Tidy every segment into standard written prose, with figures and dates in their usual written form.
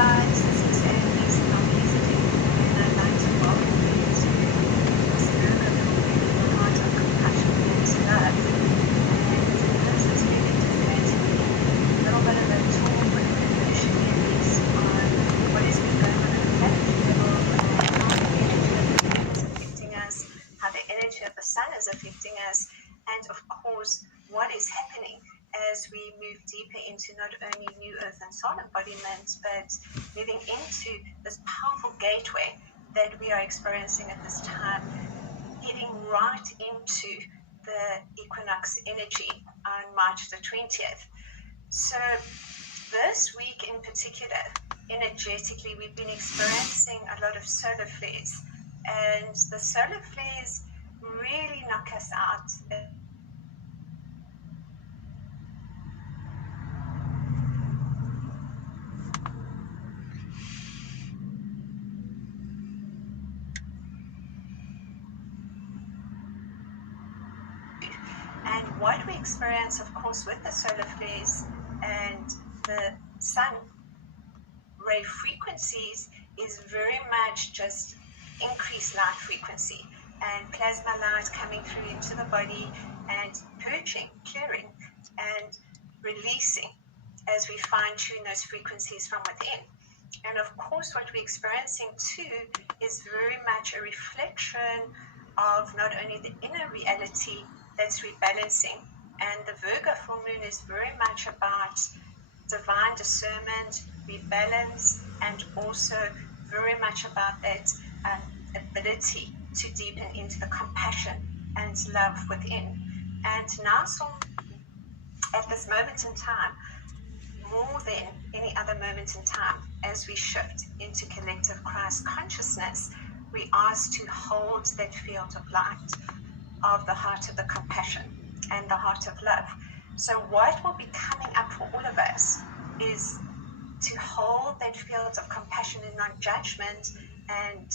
guys, this is Annie's from Lucid Dreaming, and I'd like to welcome you to this Virgo full moon in the heart of compassion and love. And this is really just going to be a little bit of a talk with revolutionaries on what has been going on at the planetary level and how the energy of the moon is affecting us, how the energy of the sun is affecting us, and of course, what is happening as we move deeper into not only new earth and soul embodiment, but moving into this powerful gateway that we are experiencing at this time, heading right into the equinox energy on March the 20th. So this week in particular, energetically, we've been experiencing a lot of solar flares, and the solar flares really knock us out. And what we experience, of course, with the solar flares and the sun ray frequencies is very much just increased light frequency and plasma light coming through into the body and purging, clearing, and releasing as we fine-tune those frequencies from within. And of course, what we're experiencing too is very much a reflection of not only the inner reality that's rebalancing, and the Virgo full moon is very much about divine discernment, rebalance, and also very much about that ability to deepen into the compassion and love within. And now, so at this moment in time, more than any other moment in time, as we shift into collective Christ consciousness, we ask to hold that field of light of the heart of the compassion and the heart of love. So what will be coming up for all of us is to hold that field of compassion and non-judgment and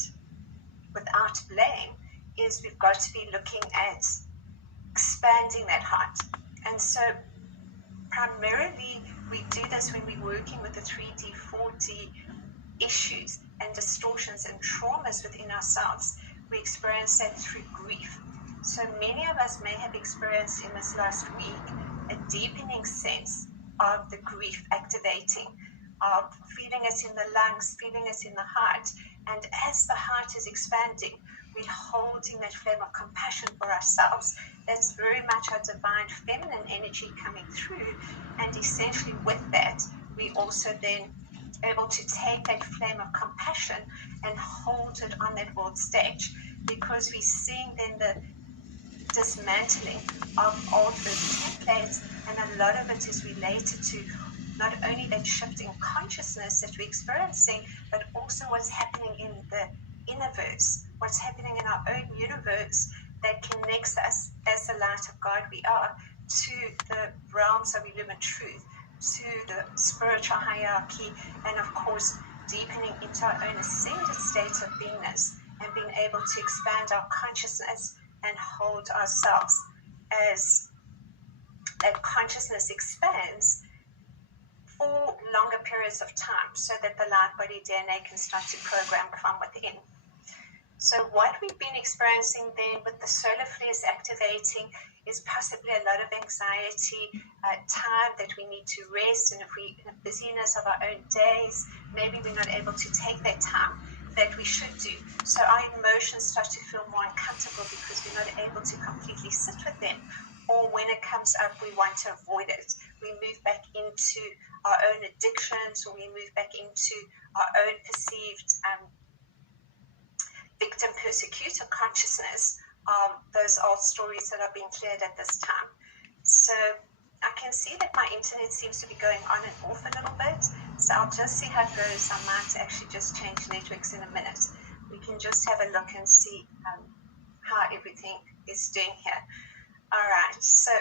without blame. Is we've got to be looking at expanding that heart. And so primarily we do this when we're working with the 3D, 4D issues and distortions and traumas within ourselves. We experience that through grief. So many of us may have experienced in this last week a deepening sense of the grief activating, of feeling it in the lungs, feeling it in the heart. And as the heart is expanding, we're holding that flame of compassion for ourselves. That's very much our divine feminine energy coming through. And essentially with that, we also then able to take that flame of compassion and hold it on that world stage, because we're seeing then the dismantling of old earth templates, and a lot of it is related to not only that shift in consciousness that we're experiencing, but also what's happening in the universe, what's happening in our own universe that connects us as the light of God we are to the realms of illumined truth, to the spiritual hierarchy, and of course deepening into our own ascended state of beingness and being able to expand our consciousness and hold ourselves as that consciousness expands for longer periods of time, so that the light body DNA can start to program from within. So what we've been experiencing then with the solar flares activating is possibly a lot of anxiety, time that we need to rest, and if we in the busyness of our own days, maybe we're not able to take that time that we should do. So our emotions start to feel more uncomfortable because we're not able to completely sit with them. Or when it comes up, we want to avoid it. We move back into our own addictions, or we move back into our own perceived victim persecutor consciousness of those old stories that are being cleared at this time. So I can see that my internet seems to be going on and off a little bit. So I'll just see how it goes. I might actually just change networks in a minute. We can just have a look and see how everything is doing here. All right, so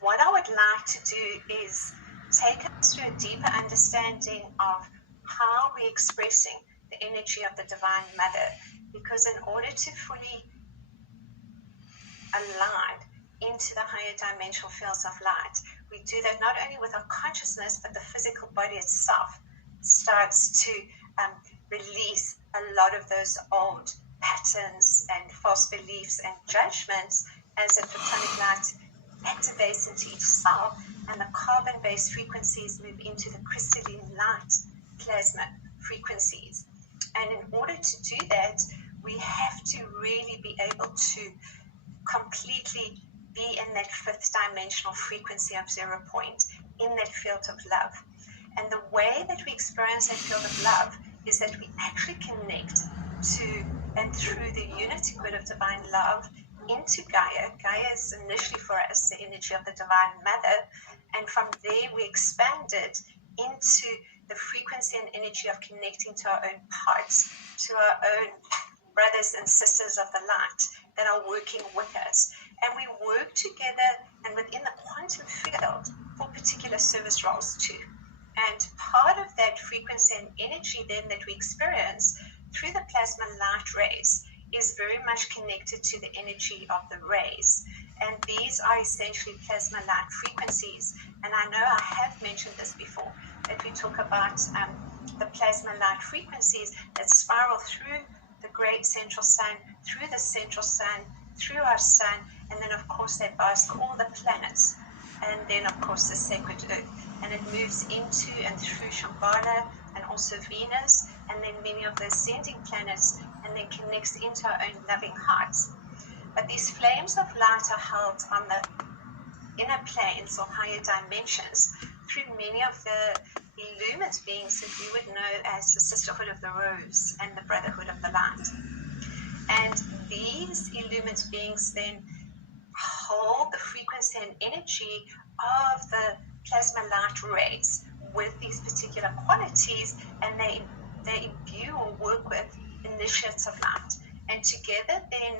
what I would like to do is take us through a deeper understanding of how we're expressing the energy of the Divine Mother, because in order to fully align into the higher dimensional fields of light, we do that not only with our consciousness, but the physical body itself starts to release a lot of those old patterns and false beliefs and judgments as the photonic light activates into each cell, and the carbon-based frequencies move into the crystalline light plasma frequencies. And in order to do that, we have to really be able to completely be in that fifth dimensional frequency of 0 point, in that field of love. And the way that we experience that field of love is that we actually connect to and through the unity grid of divine love into Gaia. Gaia is initially for us the energy of the Divine Mother, and from there we expanded into the frequency and energy of connecting to our own parts, to our own brothers and sisters of the light that are working with us. And we work together and within the quantum field for particular service roles too. And part of that frequency and energy then that we experience through the plasma light rays is very much connected to the energy of the rays. And these are essentially plasma light frequencies. And I know I have mentioned this before, that we talk about the plasma light frequencies that spiral through the great central sun, through the central sun, through our sun, and then of course they bask all the planets, and then of course the sacred earth. And it moves into and through Shambhala and also Venus, and then many of the ascending planets, and then connects into our own loving hearts. But these flames of light are held on the inner planes or higher dimensions through many of the illumined beings that we would know as the Sisterhood of the Rose and the Brotherhood of the Light. And these illumined beings then hold the frequency and energy of the plasma light rays with these particular qualities, and they imbue or work with initiates of light. And together then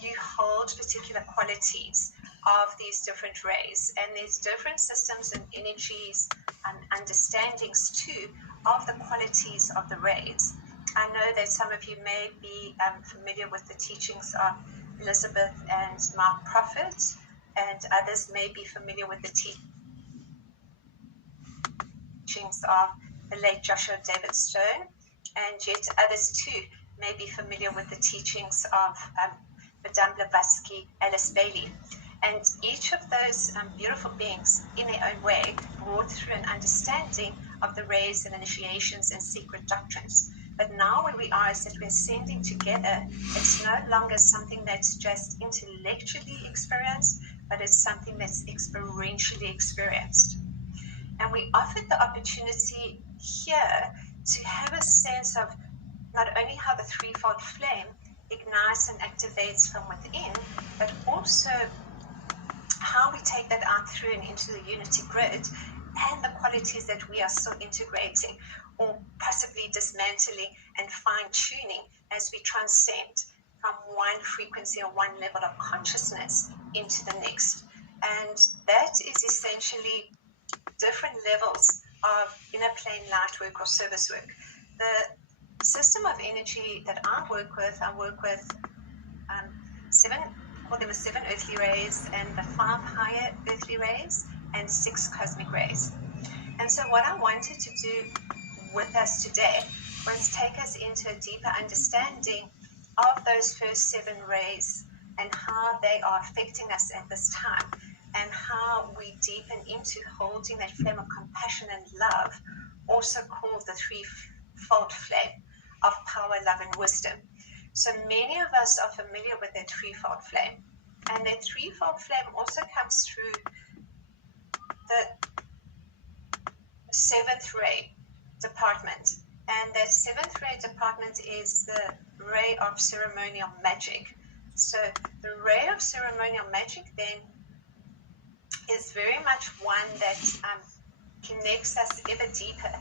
you hold particular qualities of these different rays, and there's different systems and energies and understandings too of the qualities of the rays. I know that some of you may be familiar with the teachings of Elizabeth and Mark Prophet, and others may be familiar with the teachings of the late Joshua David Stone, and yet others too may be familiar with the teachings of Madame Blavatsky, Alice Bailey. And each of those beautiful beings, in their own way, brought through an understanding of the rays and initiations and secret doctrines. But now where we are is that we're ascending together. It's no longer something that's just intellectually experienced, but it's something that's experientially experienced. And we offered the opportunity here to have a sense of not only how the threefold flame ignites and activates from within, but also how we take that out through and into the unity grid, and the qualities that we are still integrating or possibly dismantling and fine-tuning as we transcend from one frequency or one level of consciousness into the next. And that is essentially different levels of inner plane light work or service work. The system of energy that I work with there were 7 earthly rays and the 5 higher earthly rays and 6 cosmic rays. And so what I wanted to do with us today was take us into a deeper understanding of those first 7 rays and how they are affecting us at this time, and how we deepen into holding that flame of compassion and love, also called the threefold flame of power, love, and wisdom. So many of us are familiar with that threefold flame, and that threefold flame also comes through the 7th ray department, and that 7th ray department is the ray of ceremonial magic. So the ray of ceremonial magic then is very much one that connects us ever deeper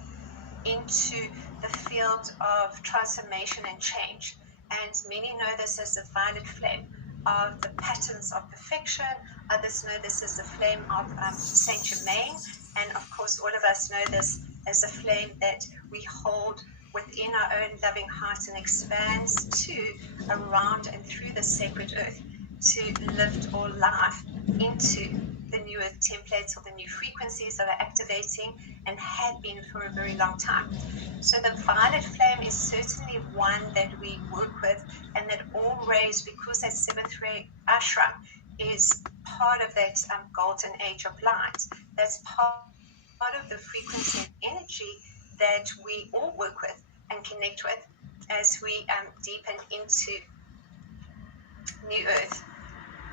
into the field of transformation and change. And many know this as the violet flame of the patterns of perfection. Others know this as the flame of Saint Germain. And of course, all of us know this as a flame that we hold within our own loving heart and expands to, around, and through the sacred earth to lift all life into the new earth templates or the new frequencies that are activating, and had been for a very long time. So the violet flame is certainly one that we work with, and that all rays, because that seventh ray ashram is part of that golden age of light, that's part of the frequency and energy that we all work with and connect with as we deepen into New Earth,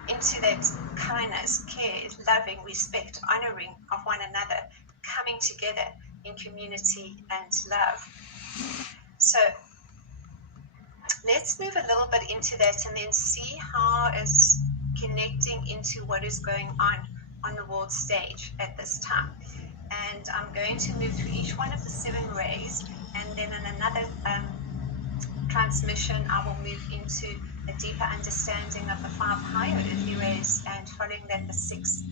into that kindness, care, loving, respect, honoring of one another, coming together in community and love. So let's move a little bit into that and then see how it's connecting into what is going on the world stage at this time. And I'm going to move through each one of the 7 rays, and then in another transmission I will move into a deeper understanding of the 5 higher earthly rays, and following that the 6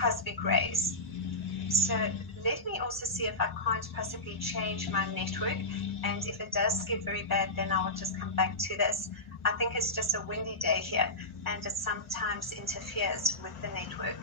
cosmic rays. So let me also see if I can't possibly change my network, and if it does get very bad, then I will just come back to this. I think it's just a windy day here, and it sometimes interferes with the network.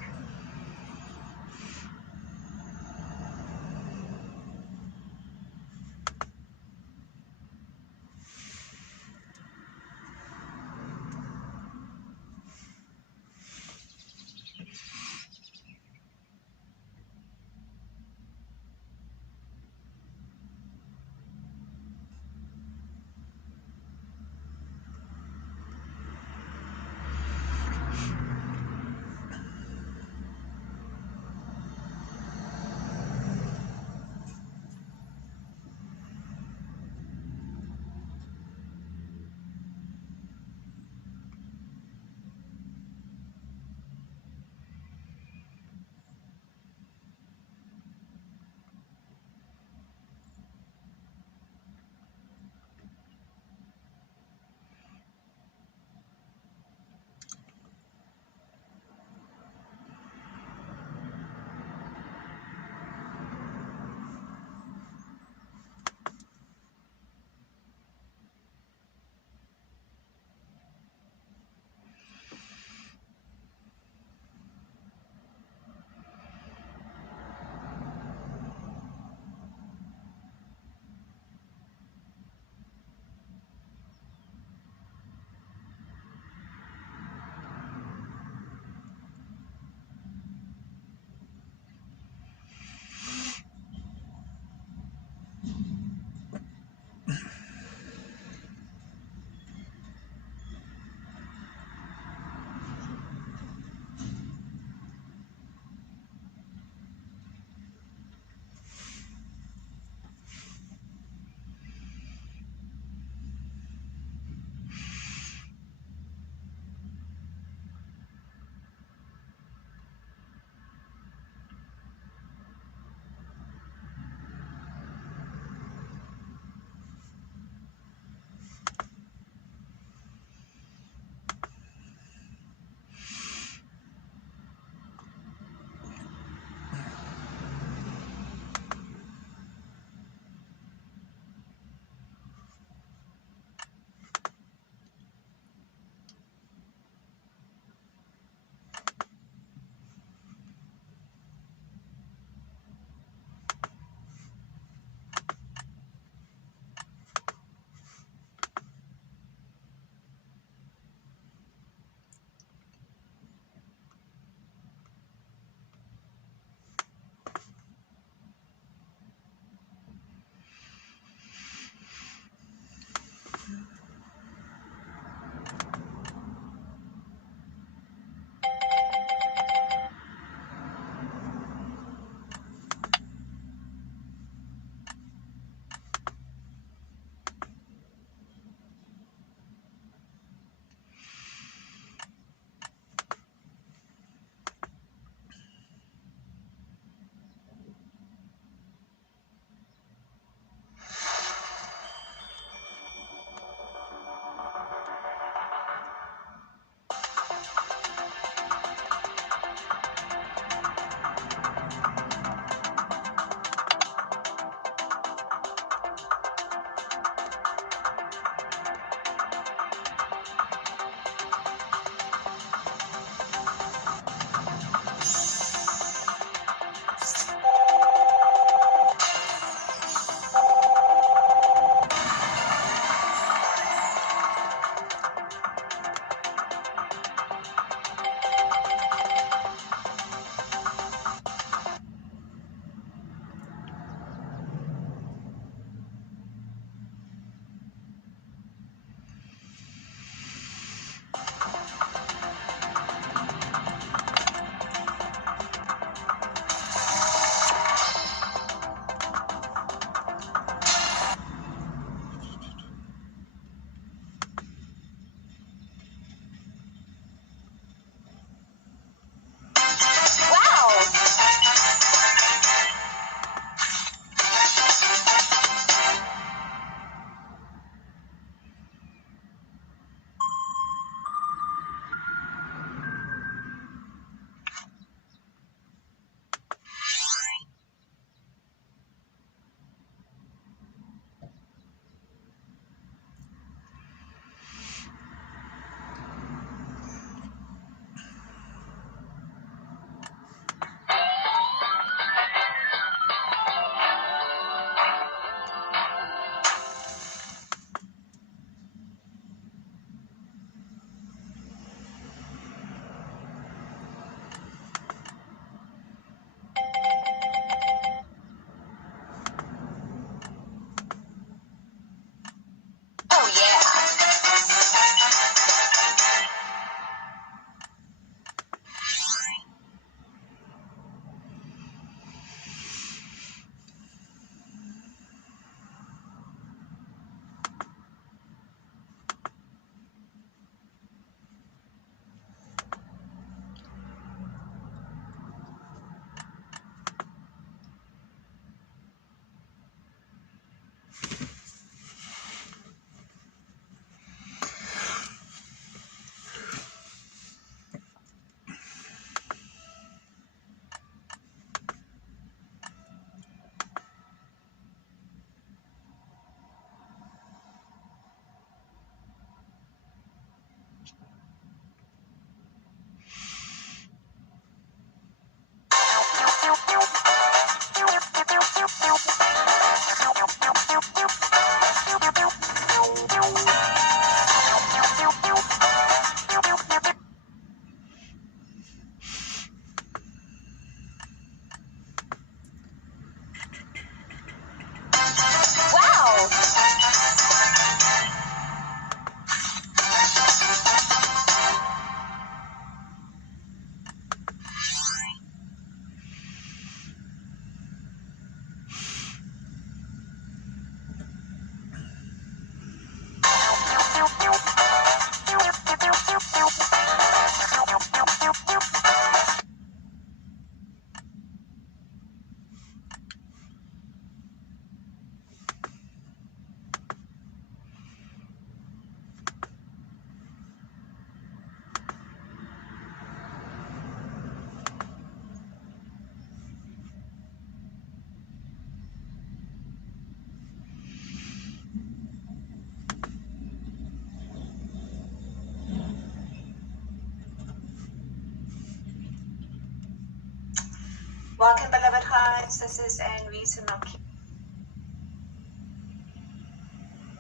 Welcome, beloved hearts. This is Anne Reese, and I'll keep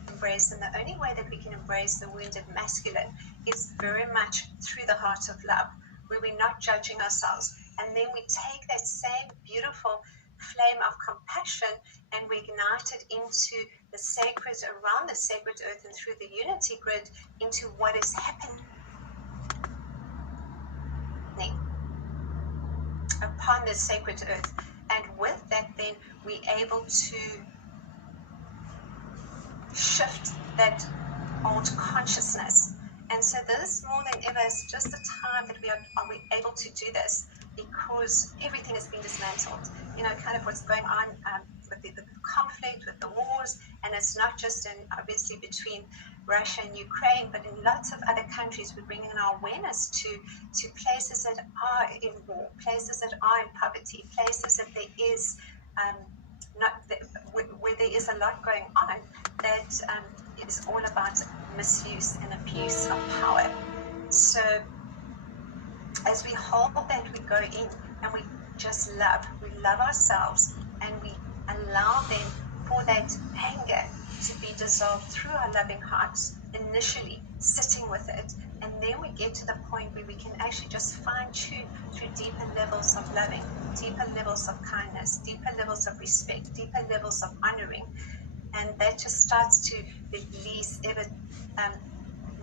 embrace. And the only way that we can embrace the wounded masculine is very much through the heart of love, where we're not judging ourselves. And then we take that same beautiful flame of compassion and we ignite it into the sacred, around the sacred earth and through the unity grid into what is happening upon this sacred earth. And with that, then we're able to shift that old consciousness. And so this, more than ever, is just the time that we are able to do this, because everything has been dismantled. You know, kind of what's going on with the conflict, with the wars, and it's not just in, obviously, between Russia and Ukraine, but in lots of other countries. We're bringing our awareness to places that are in war, places that are in poverty, places that there is where there is a lot going on that is all about misuse and abuse of power. So as we hold that, we go in and we just love. We love ourselves, and we allow then for that anger to be dissolved through our loving hearts, initially sitting with it. And then we get to the point where we can actually just fine-tune through deeper levels of loving, deeper levels of kindness, deeper levels of respect, deeper levels of honoring. And that just starts to release ever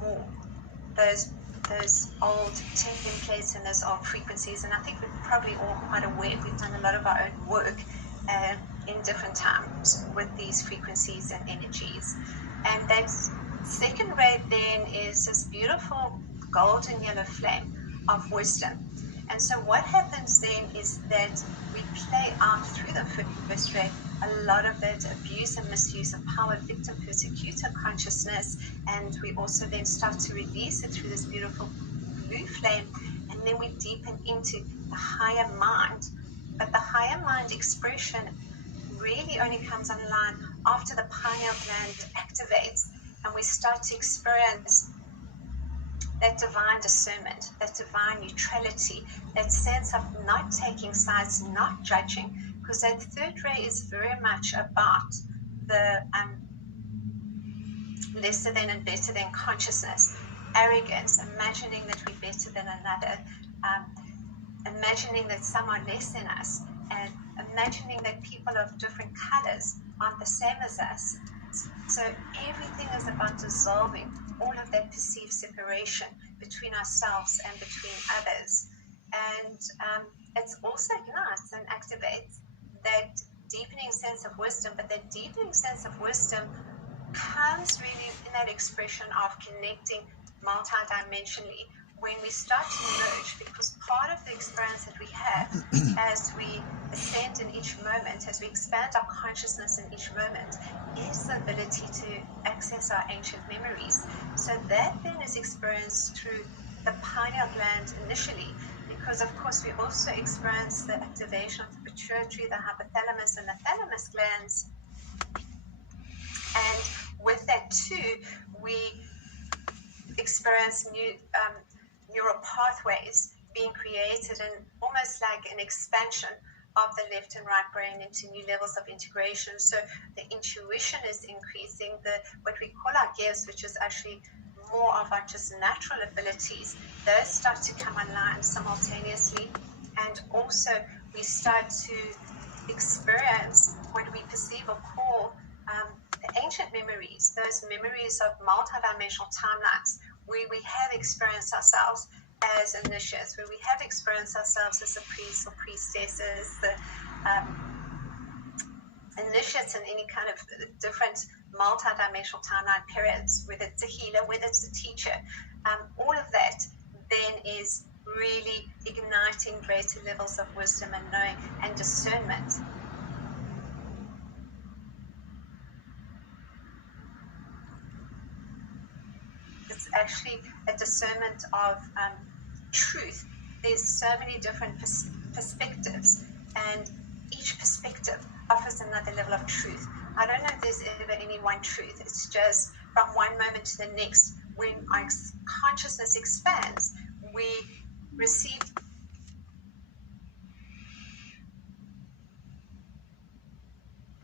more those old templates and those old frequencies. And I think we're probably all quite aware. We've done a lot of our own work in different times with these frequencies and energies. And that second ray then is this beautiful golden yellow flame of wisdom. And so what happens then is that we play out through the first ray a lot of that abuse and misuse of power, victim persecutor consciousness, and we also then start to release it through this beautiful blue flame, and then we deepen into the higher mind. But the higher mind expression really only comes online after the pineal gland activates and we start to experience that divine discernment, that divine neutrality, that sense of not taking sides, not judging, because that third ray is very much about the lesser than and better than consciousness, arrogance, imagining that we're better than another, imagining that some are less than us, and imagining that people of different colors aren't the same as us. So everything is about dissolving all of that perceived separation between ourselves and between others. And it also ignites and activates that deepening sense of wisdom. But that deepening sense of wisdom comes really in that expression of connecting multidimensionally when we start to merge, because part of the experience that we have as we ascend in each moment, as we expand our consciousness in each moment, is the ability to access our ancient memories. So that then is experienced through the pineal gland initially, because of course we also experience the activation of the pituitary, the hypothalamus, and the thalamus glands. And with that too, we experience new neural pathways being created, and almost like an expansion of the left and right brain into new levels of integration. So the intuition is increasing, what we call our gifts, which is actually more of our just natural abilities, those start to come online simultaneously. And also we start to experience what we perceive or call the ancient memories, those memories of multidimensional timelines, where we have experienced ourselves as initiates, where we have experienced ourselves as the priests or priestesses, the initiates in any kind of different multidimensional timeline periods, whether it's a healer, whether it's a teacher. All of that then is really igniting greater levels of wisdom and knowing and discernment. It's actually a discernment of truth. There's so many different perspectives, and each perspective offers another level of truth. I don't know if there's ever any one truth. It's just from one moment to the next, when our consciousness expands, we receive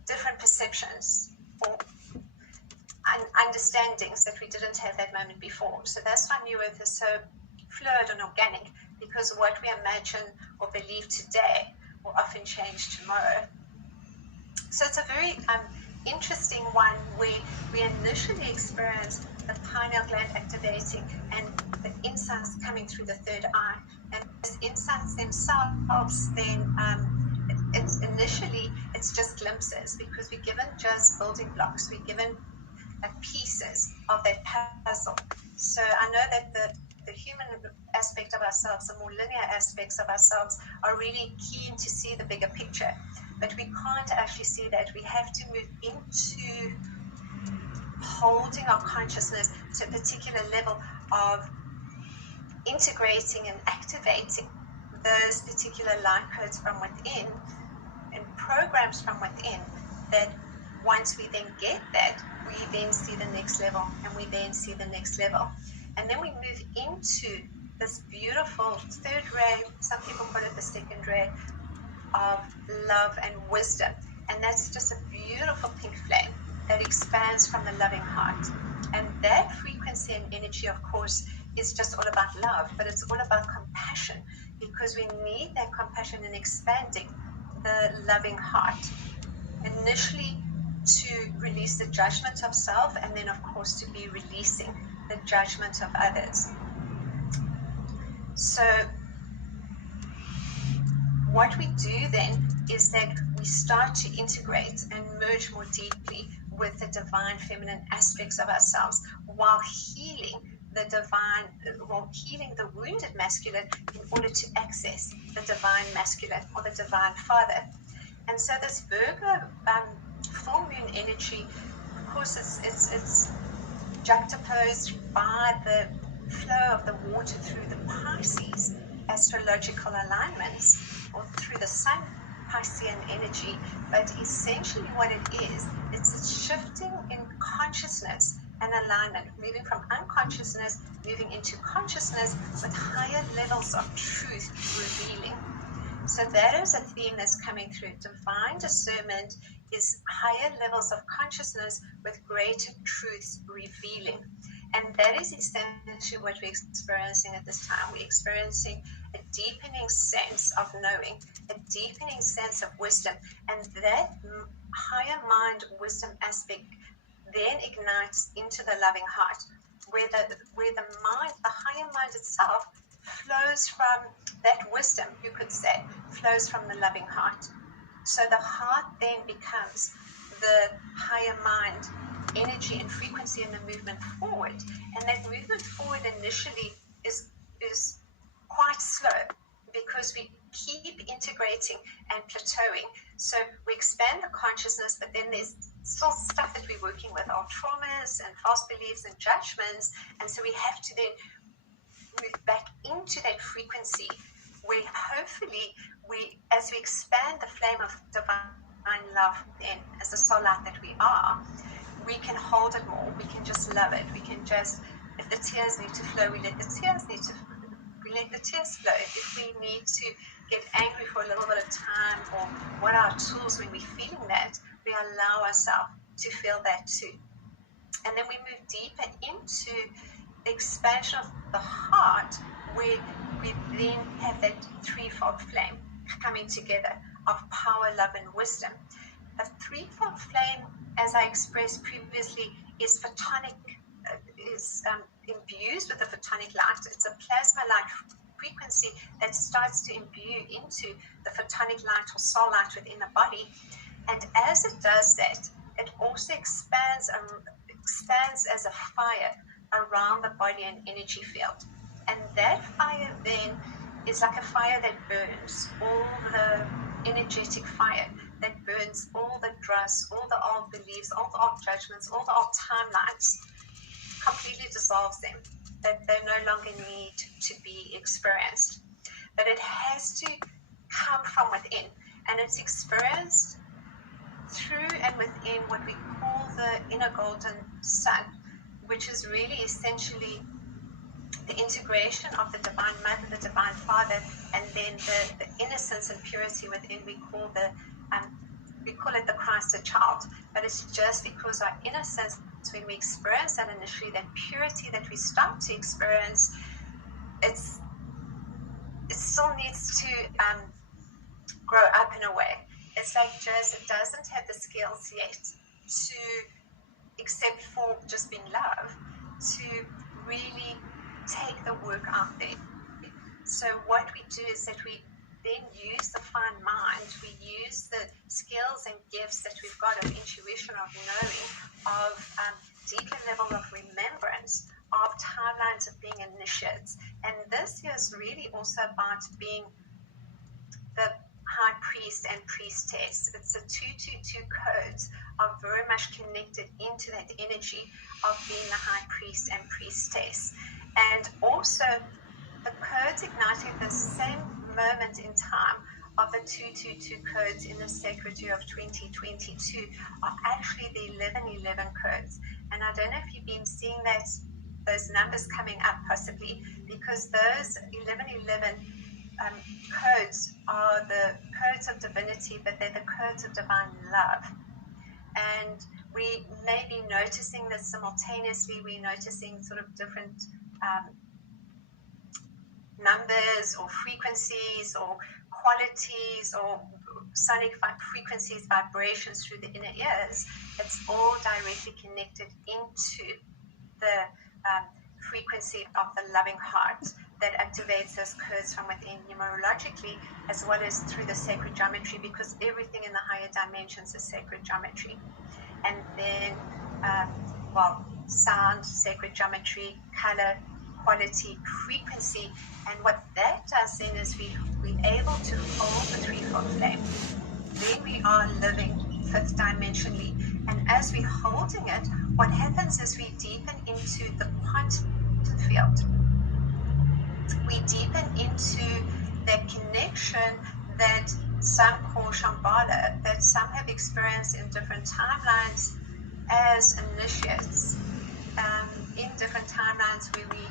different perceptions or understandings that we didn't have that moment before. So that's why New Earth is so fluid and organic, because what we imagine or believe today will often change tomorrow. So it's a very interesting one where we initially experience the pineal gland activating and the insights coming through the third eye. And those insights themselves then, it's just glimpses, because we're given just building blocks. We're given pieces of that puzzle. So I know that the human aspect of ourselves, the more linear aspects of ourselves, are really keen to see the bigger picture. But we can't actually see that. We have to move into holding our consciousness to a particular level of integrating and activating those particular light codes from within and programs from within, that once we then get that, we then see the next level, and we then see the next level. And then we move into this beautiful third ray, some people call it the second ray, of love and wisdom. And that's just a beautiful pink flame that expands from the loving heart. And that frequency and energy, of course, is just all about love, but it's all about compassion, because we need that compassion in expanding the loving heart. Initially, to release the judgment of self, and then, of course, to be releasing the judgment of others. So what we do then is that we start to integrate and merge more deeply with the divine feminine aspects of ourselves, while healing the divine, while healing the wounded masculine, in order to access the divine masculine, or the divine father. And so this Virgo full moon energy, of course, it's juxtaposed by the flow of the water through the Pisces astrological alignments, or through the sun Piscean energy. But essentially what it is, it's a shifting in consciousness and alignment, moving from unconsciousness, moving into consciousness, with higher levels of truth revealing. So that is a theme that's coming through. Divine discernment is higher levels of consciousness with greater truths revealing. And that is essentially what we're experiencing at this time. We're experiencing a deepening sense of knowing, a deepening sense of wisdom. And that higher mind wisdom aspect then ignites into the loving heart, where the mind, the higher mind itself, flows from that wisdom, you could say, flows from the loving heart. So the heart then becomes the higher mind energy and frequency in the movement forward. And that movement forward initially is quite slow, because we keep integrating and plateauing. So we expand the consciousness, but then there's still stuff that we're working with, our traumas and false beliefs and judgments. And so we have to then move back into that frequency, where hopefully as we expand the flame of divine love then, as the soul light that we are, we can hold it more, we can just love it, we can just, if the tears need to flow, we let the tears flow. If we need to get angry for a little bit of time, or what are our tools when we're feeling that, we allow ourselves to feel that too. And then we move deeper into the expansion of the heart, where we then have that threefold flame coming together of power, love, and wisdom. A threefold flame, as I expressed previously, is photonic, imbued with the photonic light. It's a plasma light frequency that starts to imbue into the photonic light or soul light within the body. And as it does that, it also expands as a fire around the body and energy field. And that fire then is like a fire that burns, all the energetic fire that burns all the dross, all the old beliefs, all the old judgments, all the old timelines, completely dissolves them, that they no longer need to be experienced. But it has to come from within, and it's experienced through and within what we call the inner golden sun, which is really essentially the integration of the divine mother, the divine father, and then the innocence and purity within we call the we call it the Christ child, but it's just because our innocence, when we experience that initially, that purity that we start to experience, it still needs to grow up in a way. It's like just, it doesn't have the skills yet to, except for just being love, to really take the work out there. So what we do is that we then use the fine mind, we use the skills and gifts that we've got of intuition, of knowing, of deeper level of remembrance, of timelines of being initiates. And this is really also about being the high priest and priestess. It's the 222 codes are very much connected into that energy of being the high priest and priestess. And also the codes igniting the same moment in time of the 222 codes in the Sacred Year of 2022 are actually the 1111 codes. And I don't know if you've been seeing that, those numbers coming up possibly, because those 1111 codes are the codes of divinity, but they're the codes of divine love. And we may be noticing this simultaneously. We're noticing sort of different numbers or frequencies or qualities or sonic frequencies, vibrations through the inner ears. It's all directly connected into the frequency of the loving heart that activates those codes from within numerologically, as well as through the sacred geometry, because everything in the higher dimensions is sacred geometry. And then, sound, sacred geometry, color, quality, frequency. And what that does then is we're able to hold the threefold flame. Then we are living fifth dimensionally. And as we're holding it, what happens is we deepen into the quantum field. We deepen into that connection that some call Shambhala, that some have experienced in different timelines as initiates, in different timelines where we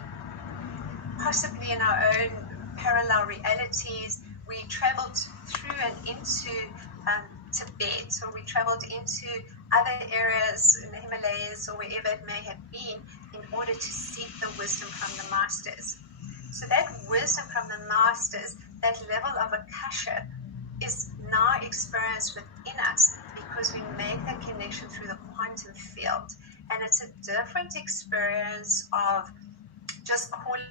possibly in our own parallel realities, we traveled through and into Tibet, or we traveled into other areas in the Himalayas or wherever it may have been, in order to seek the wisdom from the masters. So that wisdom from the masters, that level of akasha, is now experienced within us because we make that connection through the quantum field. And it's a different experience of just calling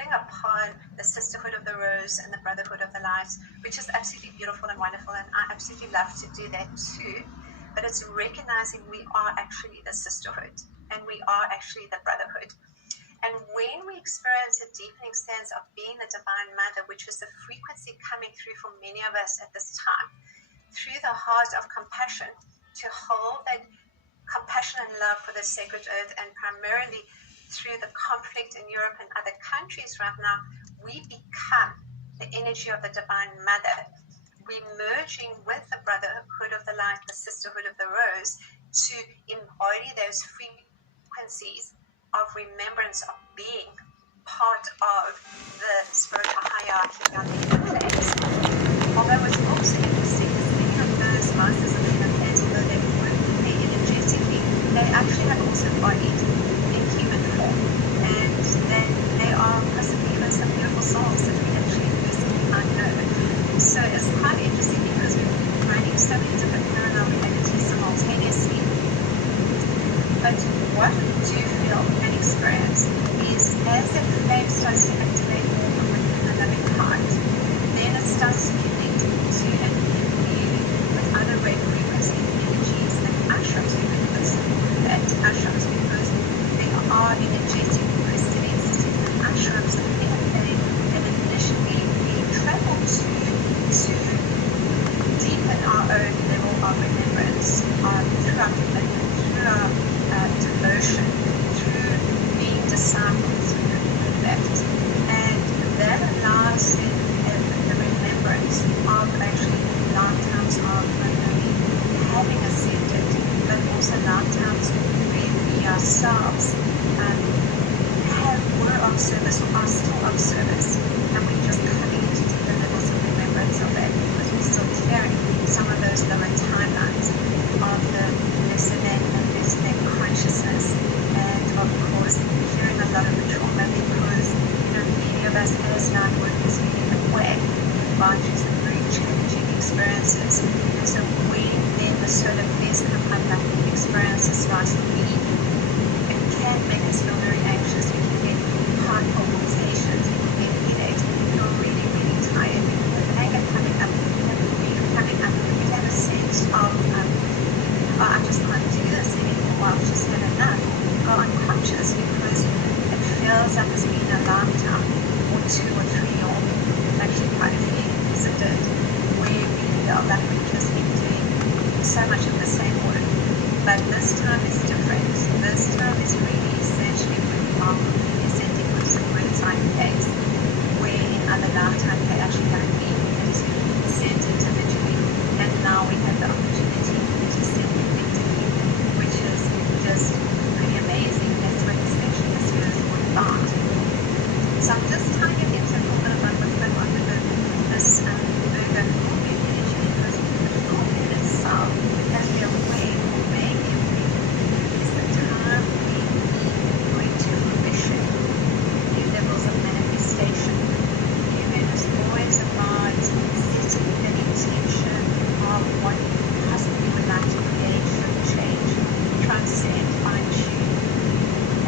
upon the sisterhood of the rose and the brotherhood of the light, which is absolutely beautiful and wonderful, and I absolutely love to do that too. But it's recognizing we are actually the sisterhood and we are actually the brotherhood. And when we experience a deepening sense of being the Divine Mother, which is the frequency coming through for many of us at this time, through the heart of compassion, to hold that compassion and love for the sacred earth, and primarily through the conflict in Europe and other countries right now, we become the energy of the Divine Mother. We're merging with the brotherhood of the light, the sisterhood of the rose, to embody those frequencies of remembrance of being part of the spiritual hierarchy on the inner planes. Although it's also interesting is many of those masters of the inner planes, although they work there energetically, they actually have also bodied in human form, and they are possibly even some beautiful souls that we actually personally might know. So it's quite interesting because we're running so many different parallel realities simultaneously. But what we do feel and experience is as that flame starts to activate more from within the loving heart, then it starts to connect to and imbue with other great frequencies and energies and ashrams. We could put that ashrams because they are energetic crystalline cities and ashrams that initially we travel to deepen our own level of remembrance through our commitment, through our devotion, through being disciples, we could do that. And that allows the remembrance of actually lifetimes of not only having ascended, but also lifetimes where we ourselves were of service or are still of service. And we're just coming into deeper levels of remembrance of that because we're still carrying some of those lower times experiences. And so when then the solar flares come up, like we experienced this last week, it can make us feel very anxious. We can get heart palpitations, we can get headaches, we can feel really, really tired. With anger coming up, we can have grief coming up, we can have a sense of, oh, I just can't do this anymore, I've just had enough. Go unconscious because it feels like it's been a lifetime or 2 or 3 or actually quite a few years it did, where we feel like we've just been doing so much of the same work. But this time is different. This time is really essentially when we are completely setting with some inside place, where in other lifetimes they actually haven't been able to sent individually, and now we have the opportunity to send collectively, which is just pretty amazing. That's what this session is all about. So I'm just trying to get a little bit of this burger full moon energy, because the full moon itself has been a way of making everything. It's the time we bring to fruition new levels of manifestation. New moon is always about setting an intention of what possibly we would like to create, change, transcend, fine-tune.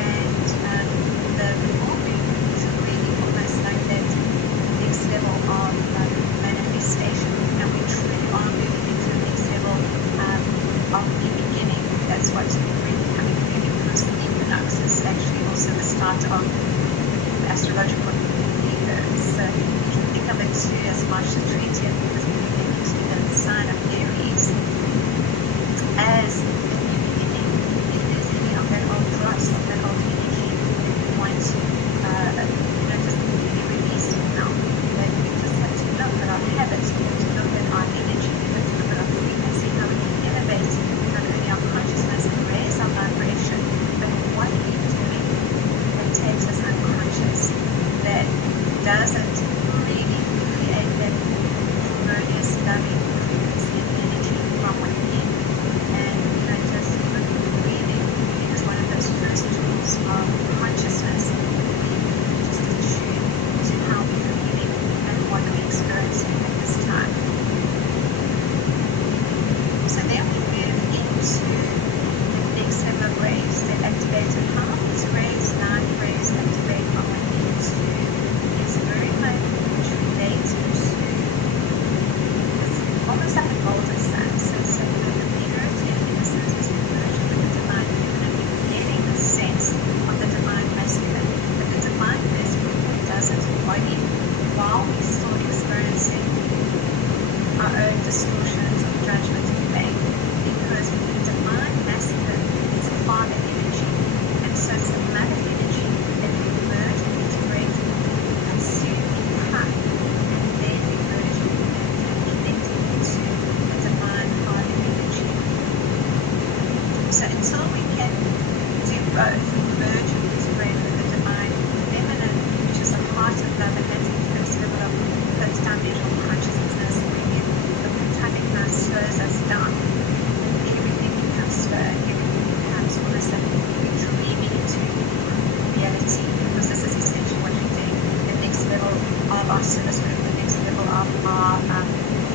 And the full moon is really almost like that next level of manifestation, and we truly are moving into the next level of new beginning. That's what's really coming through, because the equinox is actually also the start of astrological year. So you can think of it too as March the 20th, because we're moving into the sign of Aries as a new beginning. If there's any of that old dross, of that old energy that we want to just completely release it now, that we just have to look at our habits, we have to look at our energy, we have to look at our frequency, how we can elevate not only our consciousness and raise our vibration, but what are we doing that takes us unconscious, that doesn't really create that harmonious, loving frequency and energy from within. And just breathing is one of those first tools of consciousness, just to tune to how we're feeling and what we're experiencing at this time. So then we move into the next level of rays that activated how these rays, light rays, activate from within to is very much related to, it's almost like a golden sun. So the purity and innocence is merged with the divine feminine. We're getting a sense of the divine masculine, but the divine masculine doesn't embody while we're still experiencing our own distortions of judgment and pain, because the divine masculine is a father energy, and so it's a mother energy that we merge and integrate, consume in time, and then we merge and connect into the divine father energy. So until we can do both, merge and integrate with the divine feminine, which is a heart of love, and that's the first level of first dimensional consciousness, where the platonic mind slows us down. Everything becomes slow, everything becomes almost like we're dreaming into reality, because this is essentially what we're doing. The next level of our service work, the next level of our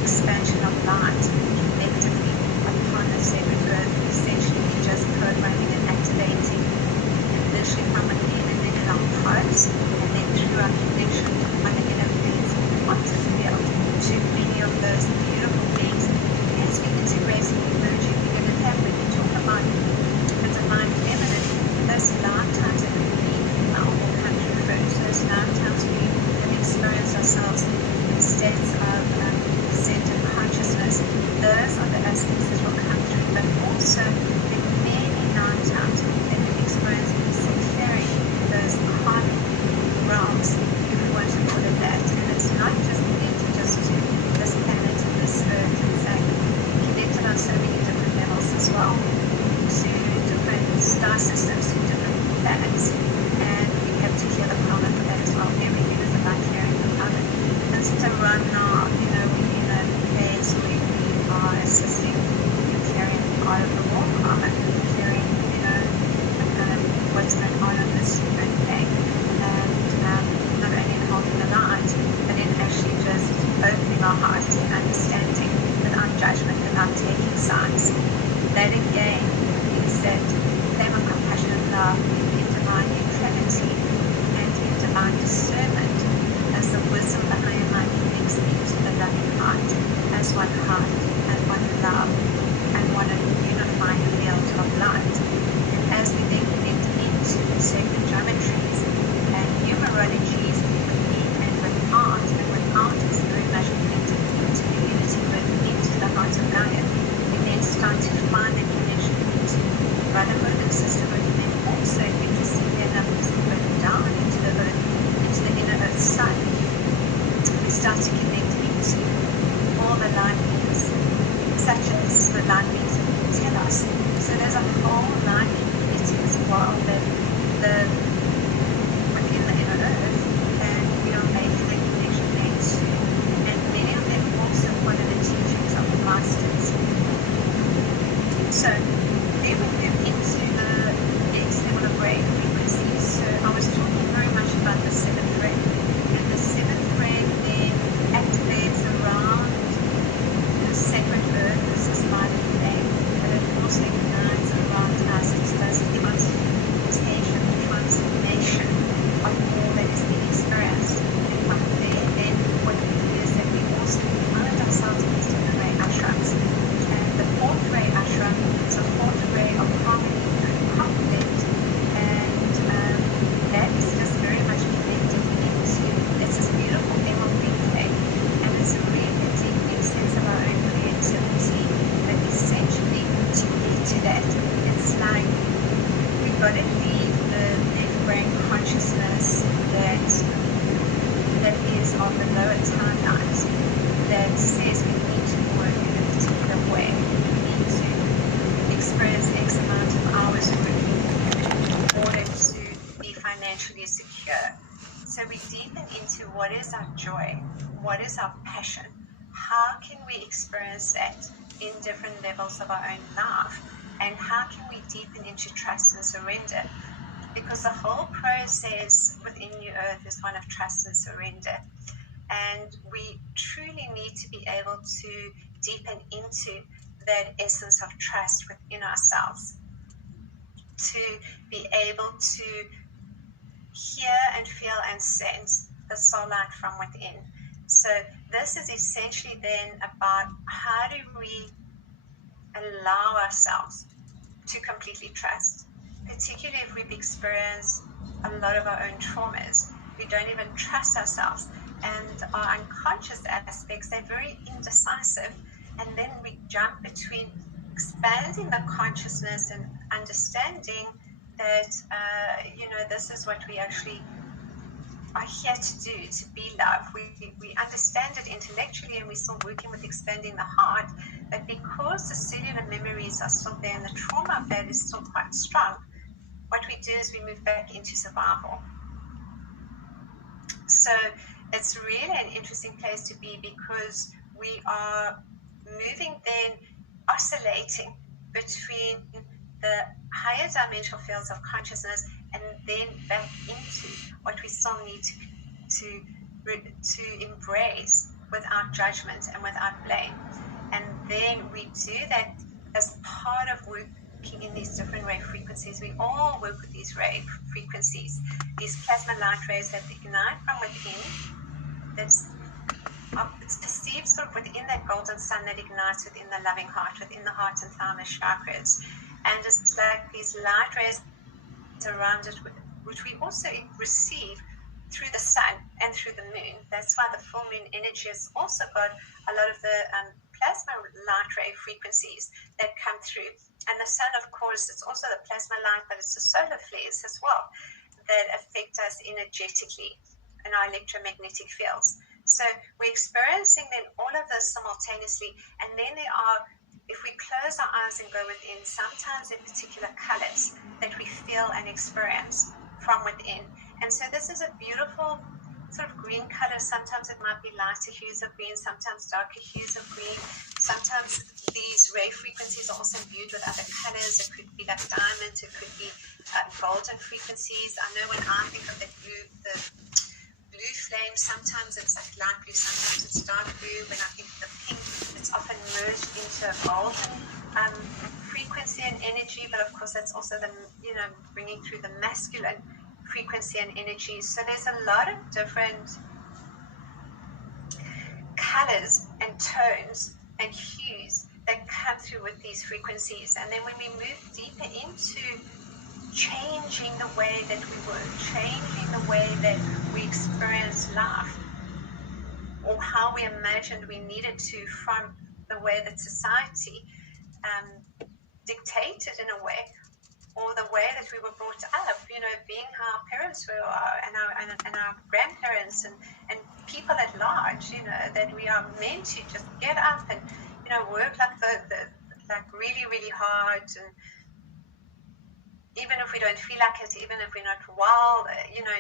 expansion of light collectively upon the sacred earth, essentially we're just programming and activating, and literally from within, and then in our hearts, and then through our connection on the inner planes of the quantum field to many of those beautiful beings. As we integrate and we merge, we're going to have, when we talk about the divine feminine, those lifetimes that we've been female will come through first. Those lifetimes we have experienced ourselves in states of centered consciousness. Those love and want to unify the field of light. And as we then connect into sacred geometries and numerologies and with art, and with art is very much connected into the unity, but into the heart of Gaia, we then start to find a connection into brotherhood and sisterhood, and then also, interestingly enough, as we go down into the earth, into the inner earth sun, we start to connect into all the light beings, such as the light beings of Telos. So there's a whole light community as well that within the inner earth, and we are making that connection there too. And many of them also follow the teachings of the masters. So then we move into the next level of ray frequencies. So I was talking very much about the seventh ray, and the seventh ray then activates around the sacred earth. This is light flame, but it also ignites around us. It does transformation of all that is being experienced. And from there, then what we do is that we also find ourselves in these different ray ashrams. And the fourth ray ashram is a fourth ray of harmony and conflict, and that is just very much connected into, it's this beautiful emerald green flame, and it's a really deep sense of our own creativity, but essentially to get to that, it's like we've got to leave the left brain consciousness that is of the lower timelines, that says we need to work in a particular way, we need to experience X amount of hours working in order to be financially secure. So we deepen into what is our joy, what is our passion, how can we experience that in different levels of our own life, and how can we deepen into trust and surrender, because the whole process within New Earth is one of trust and surrender, and we truly need to be able to deepen into that essence of trust within ourselves, to be able to hear and feel and sense the soul light from within. So this is essentially then about how do we allow ourselves to completely trust, particularly if we've experienced a lot of our own traumas. We don't even trust ourselves, and our unconscious aspects, they're very indecisive, and then we jump between expanding the consciousness and understanding that this is what we actually are here to do, to be love. We understand it intellectually, and we're still working with expanding the heart, but because the cellular memories are still there and the trauma of that is still quite strong, what we do is we move back into survival. So it's really an interesting place to be, because we are moving then, oscillating between the higher dimensional fields of consciousness and then back into what we still need to embrace without judgment and without blame. And then we do that as part of working in these different ray frequencies. We all work with these ray frequencies, these plasma light rays that ignite from within. It's perceived sort of within that golden sun that ignites within the loving heart, within the heart and thymus chakras. And it's like these light rays around it, which we also receive through the sun and through the moon. That's why the full moon energy has also got a lot of the plasma light ray frequencies that come through. And the sun, of course, it's also the plasma light, but it's the solar flares as well that affect us energetically in our electromagnetic fields. So we're experiencing then all of this simultaneously, and then there are, if we close our eyes and go within, sometimes there are particular colors that we feel and experience from within. And so this is a beautiful sort of green color. Sometimes it might be lighter hues of green, sometimes darker hues of green. Sometimes these ray frequencies are also imbued with other colors. It could be like diamond, it could be golden frequencies. I know when I think of the blue flame, sometimes it's like light blue, sometimes it's dark blue. When I think of the pink, it's often merged into a golden frequency and energy, but of course that's also the bringing through the masculine frequency and energy. So there's a lot of different colors and tones and hues that come through with these frequencies. And then when we move deeper into changing the way that we work, changing the way that we experience life, or how we imagined we needed to from the way that society dictated in a way, or the way that we were brought up, being how our parents were, and our grandparents, and people at large, that we are meant to just get up and, work like really, really hard, and even if we don't feel like it, even if we're not well,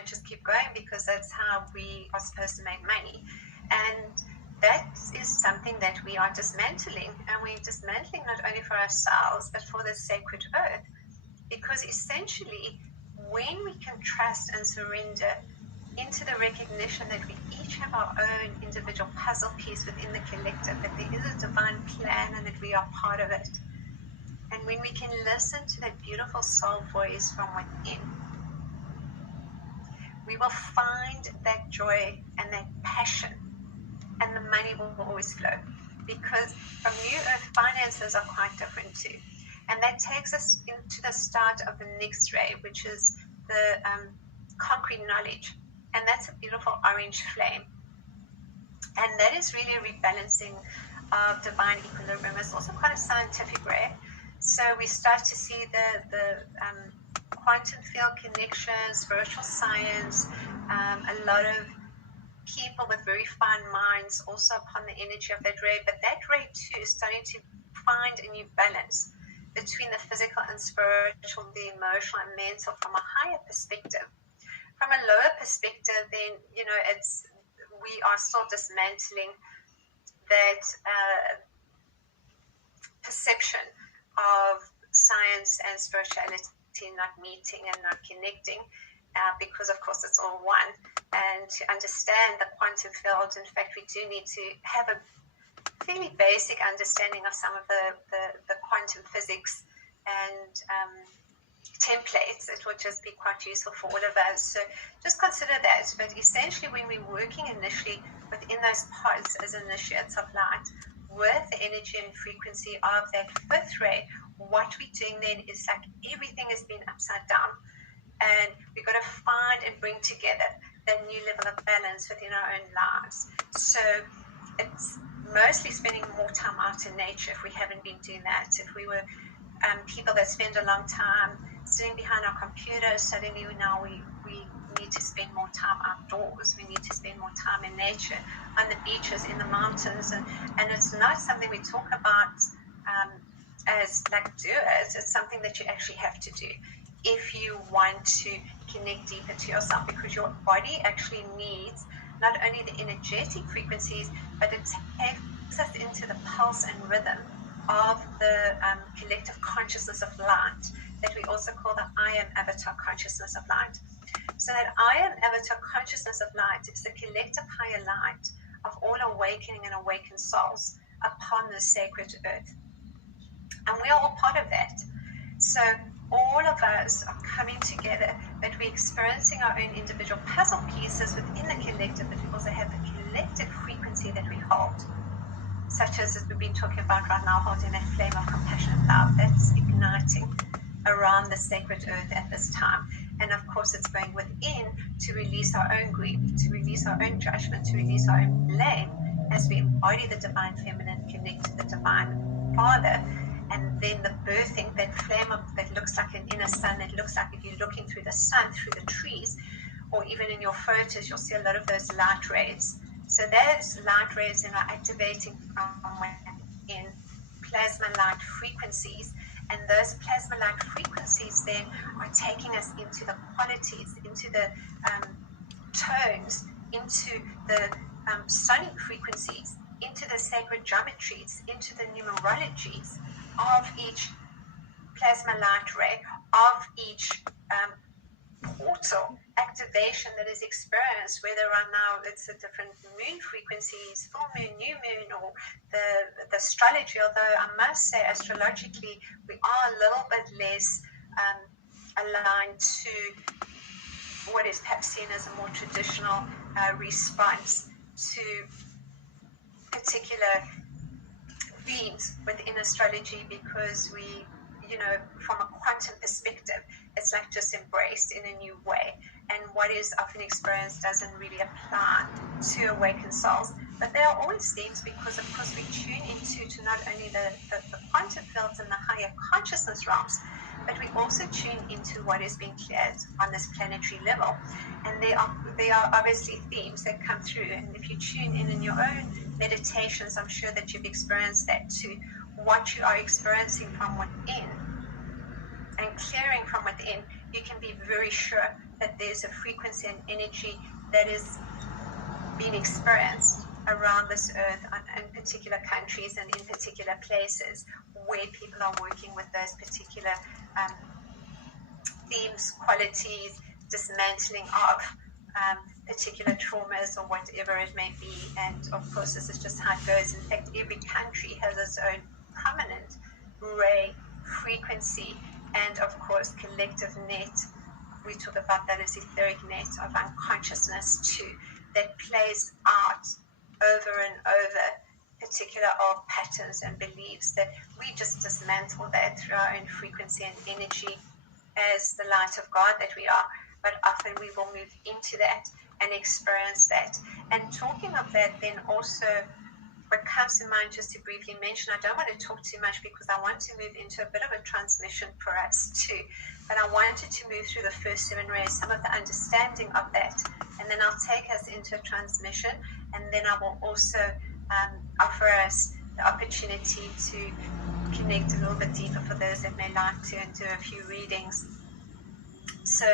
just keep going, because that's how we are supposed to make money. And that is something that we are dismantling, and we're dismantling not only for ourselves, but for the sacred earth. Because essentially, when we can trust and surrender into the recognition that we each have our own individual puzzle piece within the collective, that there is a divine plan and that we are part of it, and when we can listen to that beautiful soul voice from within, we will find that joy and that passion, and the money will always flow. Because from New Earth, finances are quite different too. And that takes us into the start of the next ray, which is the concrete knowledge. And that's a beautiful orange flame. And that is really a rebalancing of divine equilibrium. It's also quite a scientific ray. So we start to see the quantum field connections, spiritual science, a lot of people with very fine minds also upon the energy of that ray. But that ray too is starting to find a new balance between the physical and spiritual, the emotional and mental, from a higher perspective. From a lower perspective, then, we are still dismantling that perception of science and spirituality not meeting and not connecting, because of course it's all one. And to understand the quantum field, in fact, we do need to have a fairly basic understanding of some of the quantum physics and templates. It will just be quite useful for all of us. So just consider that. But essentially, when we're working initially within those pods as initiates of light, with the energy and frequency of that fifth ray, what we're doing then is like everything has been upside down. And we've got to find and bring together that new level of balance within our own lives. So it's mostly spending more time out in nature if we haven't been doing that. If we were people that spend a long time sitting behind our computers, suddenly now we need to spend more time outdoors. We need to spend more time in nature, on the beaches, in the mountains. And it's not something we talk about as like do it. It's something that you actually have to do if you want to connect deeper to yourself, because your body actually needs not only the energetic frequencies, but it takes us into the pulse and rhythm of the collective consciousness of light that we also call the I Am Avatar consciousness of light. So that I Am Avatar consciousness of light is the collective higher light of all awakening and awakened souls upon the sacred earth. And we are all part of that. So all of us are coming together, but we're experiencing our own individual puzzle pieces within the collective, but we also have the collective frequency that we hold, such as we've been talking about right now, holding that flame of compassion and love that's igniting around the sacred earth at this time. And of course, it's going within to release our own grief, to release our own judgment, to release our own blame as we embody the divine feminine, connect to the divine father. And then the birthing, that flame that looks like an inner sun, that looks like if you're looking through the sun, through the trees, or even in your photos, you'll see a lot of those light rays. So those light rays are activating in plasma light frequencies. And those plasma light frequencies then are taking us into the qualities, into the tones, into the sonic frequencies, into the sacred geometries, into the numerologies of each plasma light ray, of each portal activation that is experienced, whether right now it's a different moon frequencies, full moon, new moon, or the astrology, although I must say astrologically we are a little bit less aligned to what is perhaps seen as a more traditional response to particular themes within astrology, because we, from a quantum perspective, it's like just embraced in a new way. And what is often experienced doesn't really apply to awakened souls. But there are always themes, because, of course, we tune into to not only the quantum fields and the higher consciousness realms, but we also tune into what is being cleared on this planetary level. And there are obviously themes that come through. And if you tune in your own meditations, I'm sure that you've experienced that too. What you are experiencing from within and clearing from within, you can be very sure that there's a frequency and energy that is being experienced around this earth in particular countries and in particular places where people are working with those particular themes, qualities, dismantling of particular traumas or whatever it may be. And of course, this is just how it goes. In fact, every country has its own prominent ray frequency, and of course collective net. We talk about that as etheric net of unconsciousness too, that plays out over and over particular old patterns and beliefs, that we just dismantle that through our own frequency and energy as the light of God that we are. But often we will move into that and experience that. And talking of that, then also what comes to mind, just to briefly mention, I don't want to talk too much because I want to move into a bit of a transmission for us too. But I wanted to move through the first 7 rays, some of the understanding of that, and then I'll take us into a transmission, and then I will also offer us the opportunity to connect a little bit deeper for those that may like to, and do a few readings. So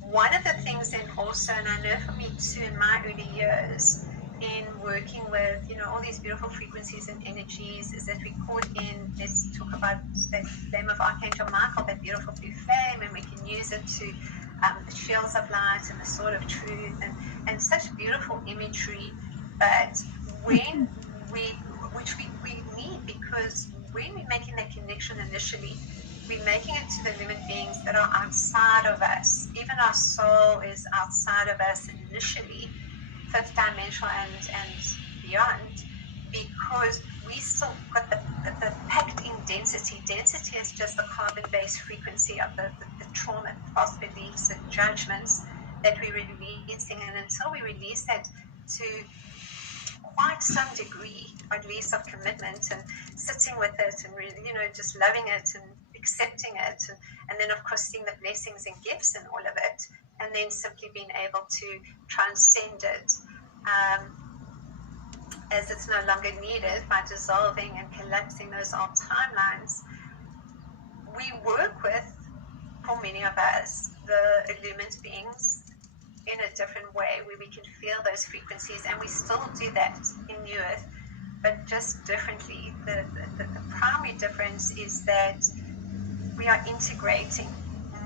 one of the things then also, and I know for me too in my early years in working with, all these beautiful frequencies and energies, is that we caught in, let's talk about that flame of Archangel Michael, that beautiful blue flame, and we can use it to the shields of light and the sword of truth, and such beautiful imagery. But when which we need, because when we're making that connection initially, we're making it to the living beings that are outside of us. Even our soul is outside of us initially, fifth dimensional and beyond, because we still got the packed in density. Density is just the carbon-based frequency of the trauma, false beliefs, and judgments that we're releasing. And until we release that to quite some degree, or at least of commitment, and sitting with it, and really, just loving it and accepting it, and then of course seeing the blessings and gifts in all of it, and then simply being able to transcend it as it's no longer needed, by dissolving and collapsing those old timelines. We work with, for many of us, the illumined beings in a different way, where we can feel those frequencies, and we still do that in the earth, but just differently. The primary difference is that we are integrating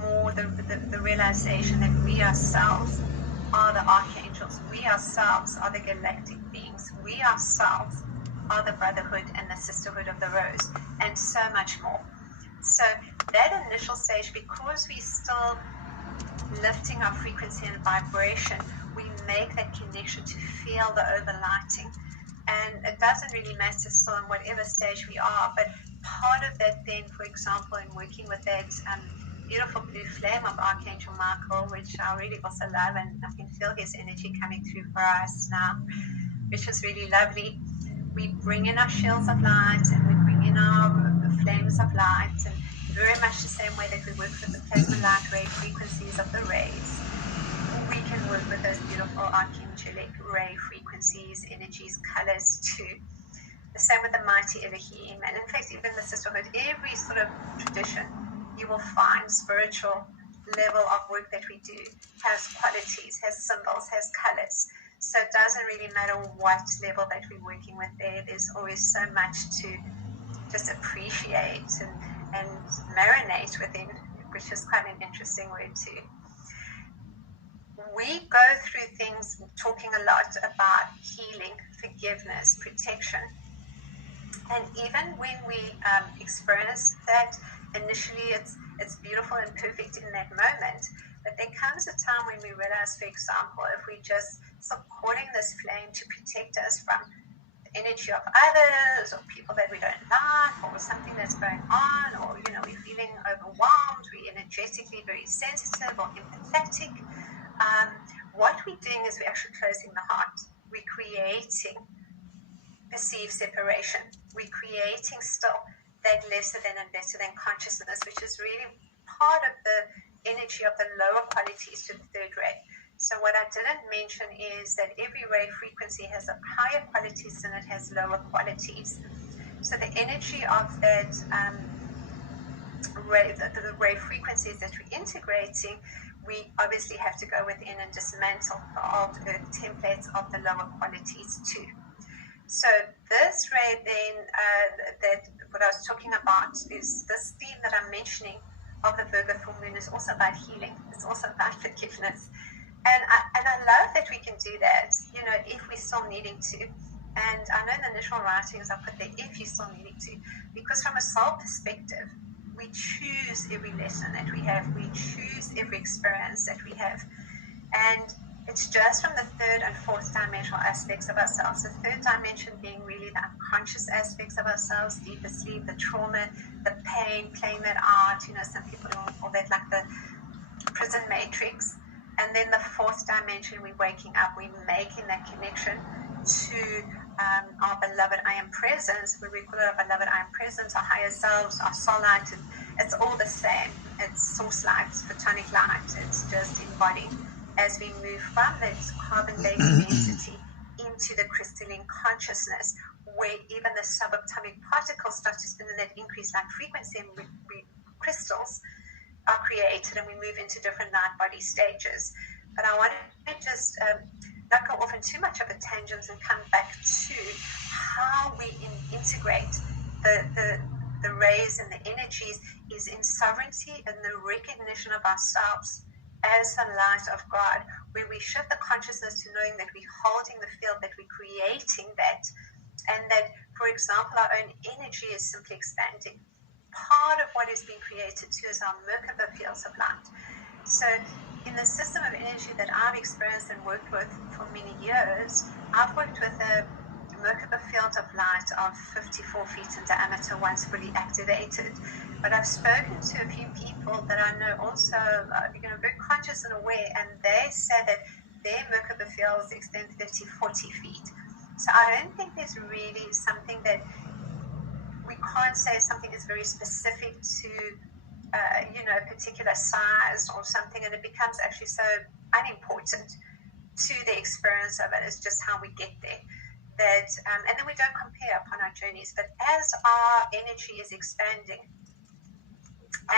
more the realization that we ourselves are the archangels, we ourselves are the galactic beings, we ourselves are the brotherhood and the sisterhood of the rose, and so much more. So that initial stage, because we still lifting our frequency and vibration, we make that connection to feel the overlighting. And it doesn't really matter still in whatever stage we are, but part of that then, for example, in working with that beautiful blue flame of Archangel Michael, which I really also love, and I can feel his energy coming through for us now, which is really lovely. We bring in our shields of light, and we bring in our flames of light, and very much the same way that we work with the plasma light ray frequencies of the rays, we can work with those beautiful archangelic ray frequencies, energies, colors too. The same with the mighty Elohim, and in fact even the sisterhood. Every sort of tradition you will find spiritual level of work that we do has qualities, has symbols, has colors. So it doesn't really matter what level that we're working with there. There's always so much to just appreciate and marinate within, which is quite an interesting word too. We go through things talking a lot about healing, forgiveness, protection. And even when we experience that, initially it's beautiful and perfect in that moment. But there comes a time when we realize, for example, if we just stop calling this flame to protect us from energy of others or people that we don't like, or something that's going on, or we're feeling overwhelmed, we're energetically very sensitive or empathetic, what we're doing is we're actually closing the heart. We're creating perceived separation. We're creating still that lesser than and better than consciousness, which is really part of the energy of the lower qualities to the third ray. So what I didn't mention is that every ray frequency has higher qualities than it has lower qualities. So the energy of that ray, the ray frequencies that we're integrating, we obviously have to go within and dismantle the old earth templates of the lower qualities too. So this ray then, that what I was talking about is this theme that I'm mentioning of the Virgo full moon is also about healing. It's also about forgiveness. And I love that we can do that, if we're still needing to. And I know in the initial writings I put there, if you're still needing to. Because from a soul perspective, we choose every lesson that we have. We choose every experience that we have. And it's just from the third and fourth dimensional aspects of ourselves. The third dimension being really the unconscious aspects of ourselves, deeper sleep, the trauma, the pain, playing that out. Some people call that like the prison matrix. And then the fourth dimension, we're waking up, we're making that connection to our beloved I am presence, where we call it our beloved I am presence, our higher selves, our soul light. It's all the same. It's source light, it's photonic light. It's just embodied as we move from that carbon-based density into the crystalline consciousness, where even the subatomic particles start to spin in that increased light frequency, and crystals are created, and we move into different light body stages. But I want to just not go off in too much of a tangent and come back to how we integrate the rays and the energies is in sovereignty and the recognition of ourselves as the light of God, where we shift the consciousness to knowing that we're holding the field, that we're creating that, and that, for example, our own energy is simply expanding. Part of what is being created too is our Merkaba fields of light. So in the system of energy that I've experienced and worked with for many years, I've worked with a Merkaba field of light of 54 feet in diameter once fully activated. But I've spoken to a few people that I know also, very conscious and aware, and they say that their Merkaba fields extend 30, 40 feet. So I don't think there's really something that we can't say something is very specific to, a particular size or something, and it becomes actually so unimportant to the experience of it. It's just how we get there. That, and then we don't compare upon our journeys. But as our energy is expanding,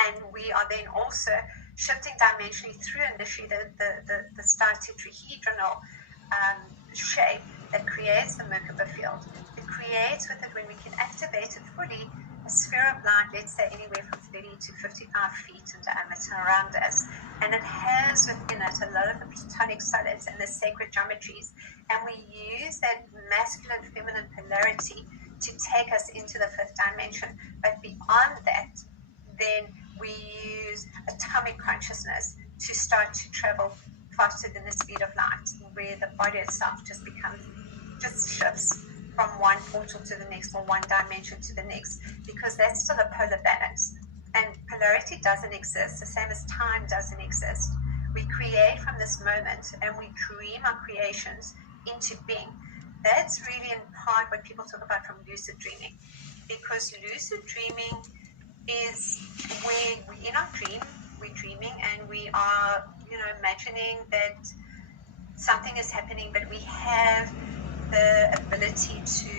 and we are then also shifting dimensionally through initially the star tetrahedral shape that creates the Merkaba field. It creates with it, when we can activate it fully, a sphere of light, let's say anywhere from 30 to 55 feet in diameter around us. And it has within it a lot of the platonic solids and the sacred geometries. And we use that masculine, feminine polarity to take us into the fifth dimension. But beyond that, then we use atomic consciousness to start to travel faster than the speed of light, where the body itself just shifts from one portal to the next, or one dimension to the next, because that's still a polar balance. And polarity doesn't exist, the same as time doesn't exist. We create from this moment, and we dream our creations into being. That's really in part what people talk about from lucid dreaming, because lucid dreaming is where we, in our dream, we're dreaming and we are, imagining that something is happening, but we have the ability to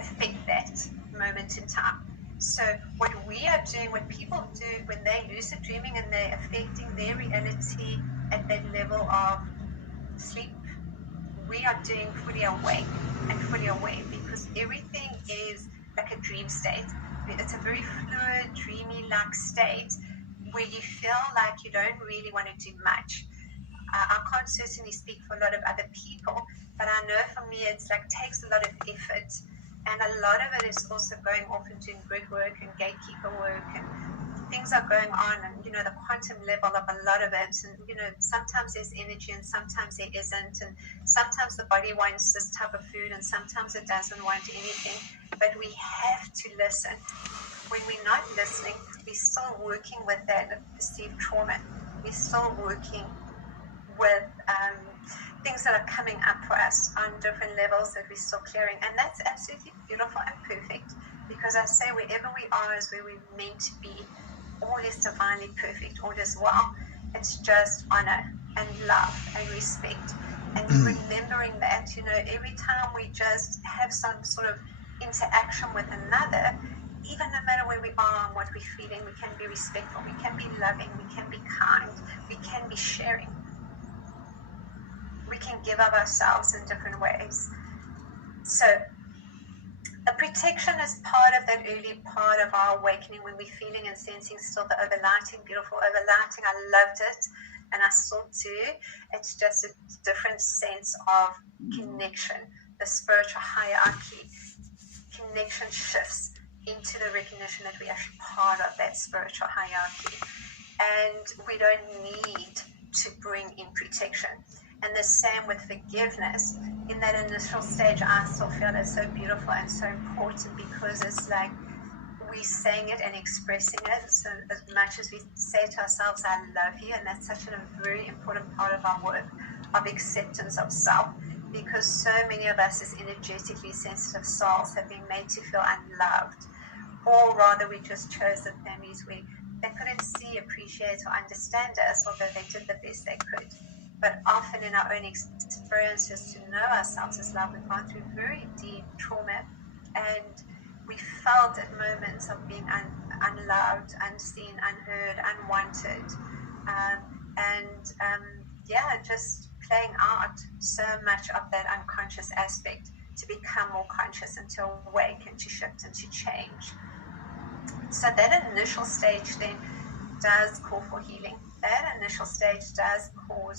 affect that moment in time. So what we are doing, what people do when they're lucid dreaming and they're affecting their reality at that level of sleep, we are doing fully awake and fully aware, because everything is like a dream state. It's a very fluid, dreamy-like state where you feel like you don't really want to do much. I can't certainly speak for a lot of other people, but I know for me it's like takes a lot of effort, and a lot of it is also going off and doing grid work and gatekeeper work and things are going on, and the quantum level of a lot of it, and sometimes there's energy and sometimes there isn't, and sometimes the body wants this type of food and sometimes it doesn't want anything, but we have to listen. When we're not listening, we're still working with that perceived trauma. We're still working with things that are coming up for us on different levels that we're still clearing, and that's absolutely beautiful and perfect, because I say wherever we are is where we're meant to be. All is divinely perfect, all is well. It's just honor and love and respect, and remembering that every time we just have some sort of interaction with another, even no matter where we are and what we're feeling, we can be respectful, we can be loving, we can be kind, we can be sharing. We can give of ourselves in different ways. So a protection is part of that early part of our awakening, when we're feeling and sensing still the overlighting, beautiful overlighting. I loved it, and I still do. It's just a different sense of connection. The spiritual hierarchy connection shifts into the recognition that we are part of that spiritual hierarchy, and we don't need to bring in protection. And the same with forgiveness. In that initial stage, I still feel it's so beautiful and so important, because it's like we're saying it and expressing it. So as much as we say to ourselves, I love you, and that's such a very important part of our work of acceptance of self, because so many of us as energetically sensitive souls have been made to feel unloved, or rather we just chose the families where they couldn't see, appreciate, or understand us, although they did the best they could. But often in our own experiences, to know ourselves as love, we've gone through very deep trauma, and we felt at moments of being unloved, unseen, unheard, unwanted, just playing out so much of that unconscious aspect to become more conscious and to awake and to shift and to change. So that initial stage then does call for healing. That initial stage does call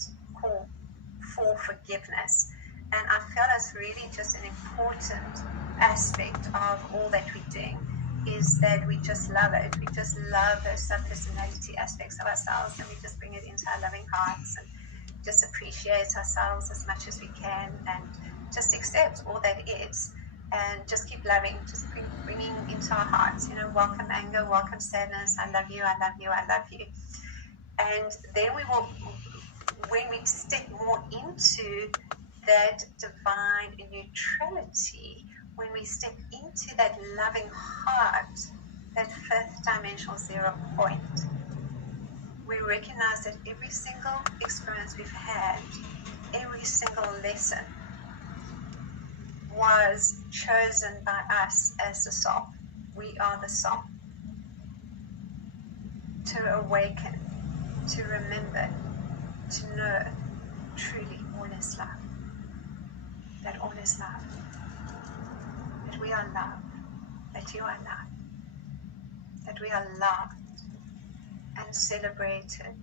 for forgiveness, and I feel it's really just an important aspect of all that we're doing, is that we just love it. We just love those sub-personality aspects of ourselves, and we just bring it into our loving hearts and just appreciate ourselves as much as we can, and just accept all that is, and just keep loving, just bringing into our hearts, welcome anger, welcome sadness, I love you, I love you, I love you. And then we will, when we step more into that divine neutrality, when we step into that loving heart, that fifth dimensional 0 point, we recognize that every single experience we've had, every single lesson was chosen by us as the soul. We are the soul. To awaken, to remember, to know truly all is love. That all is love. That we are loved. That you are loved. That we are loved and celebrated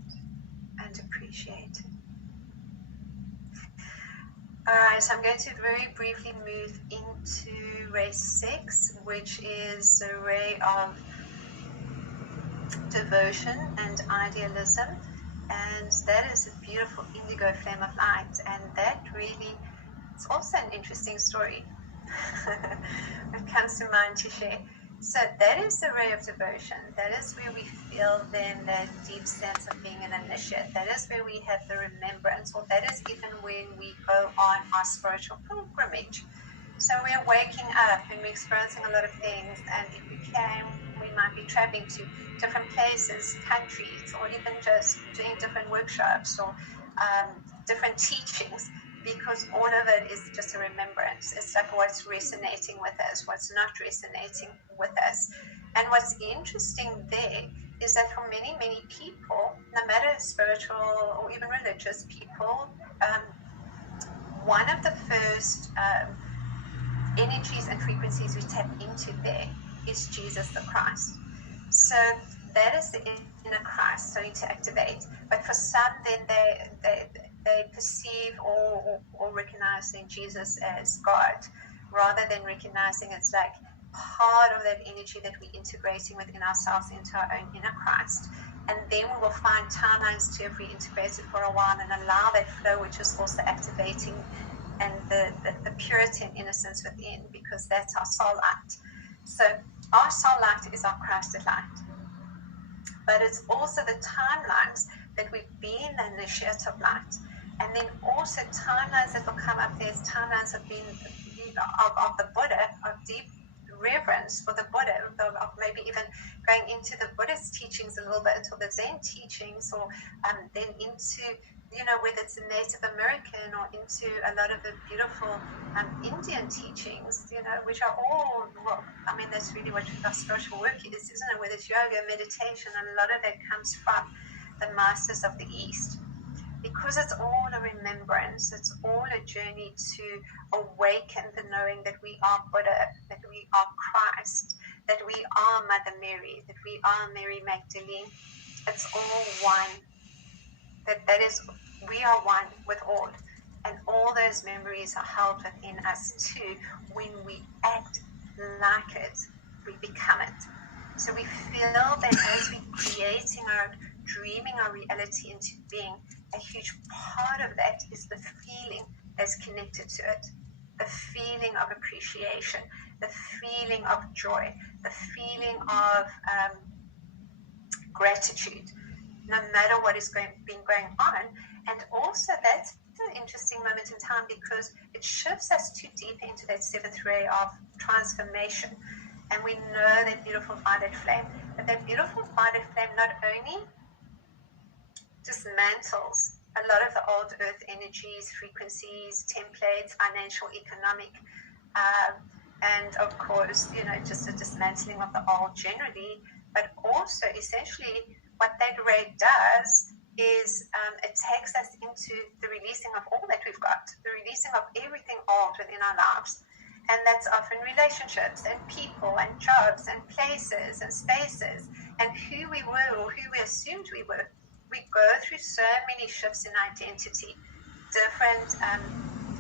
and appreciated. Alright, so I'm going to very briefly move into ray 6, which is the ray of devotion and idealism, and that is a beautiful indigo flame of light, and that really, it's also an interesting story that comes to mind to share. So that is the ray of devotion. That is where we feel then that deep sense of being an initiate. That is where we have the remembrance, or that is even when we go on our spiritual pilgrimage. So we're waking up and we're experiencing a lot of things, and if we can, we might be traveling to different places, countries, or even just doing different workshops or different teachings, because all of it is just a remembrance. It's like what's resonating with us, what's not resonating with us. And what's interesting there is that for many, many people, no matter spiritual or even religious people, one of the first energies and frequencies we tap into there is Jesus the Christ. So that is the inner Christ starting to activate. But for some, then they perceive or recognize Jesus as God, rather than recognizing it's like part of that energy that we're integrating within ourselves into our own inner Christ. And then we will find timelines to have reintegrated for a while and allow that flow, which is also activating and the purity and innocence within, because that's our soul light. So our soul light is our Christed light. But it's also the timelines that we've been the initiative light. And then also timelines that will come up. There's timelines of being of the Buddha, of deep reverence for the Buddha, of maybe even going into the Buddhist teachings a little bit, or the Zen teachings, or then into, whether it's a Native American or into a lot of the beautiful Indian teachings, which are all, that's really what our spiritual work is, isn't it? Whether it's yoga, meditation, and a lot of that comes from the masters of the East. Because it's all a remembrance, it's all a journey to awaken the knowing that we are Buddha, that we are Christ, that we are Mother Mary, that we are Mary Magdalene. It's all one. That is, we are one with all. And all those memories are held within us too. When we act like it, we become it. So we feel that as we're creating our, dreaming our reality into being, a huge part of that is the feeling that's connected to it. The feeling of appreciation, the feeling of joy, the feeling of gratitude, no matter what is been going on. And also that's an interesting moment in time, because it shifts us too deep into that seventh ray of transformation. And we know that beautiful violet flame, but that beautiful violet flame not only dismantles a lot of the old earth energies, frequencies, templates, financial, economic, and of course, just a dismantling of the old generally, but also essentially what that ray does is it takes us into the releasing of all that we've got, the releasing of everything old within our lives. And that's often relationships and people and jobs and places and spaces and who we were or who we assumed we were. We go through so many shifts in identity, different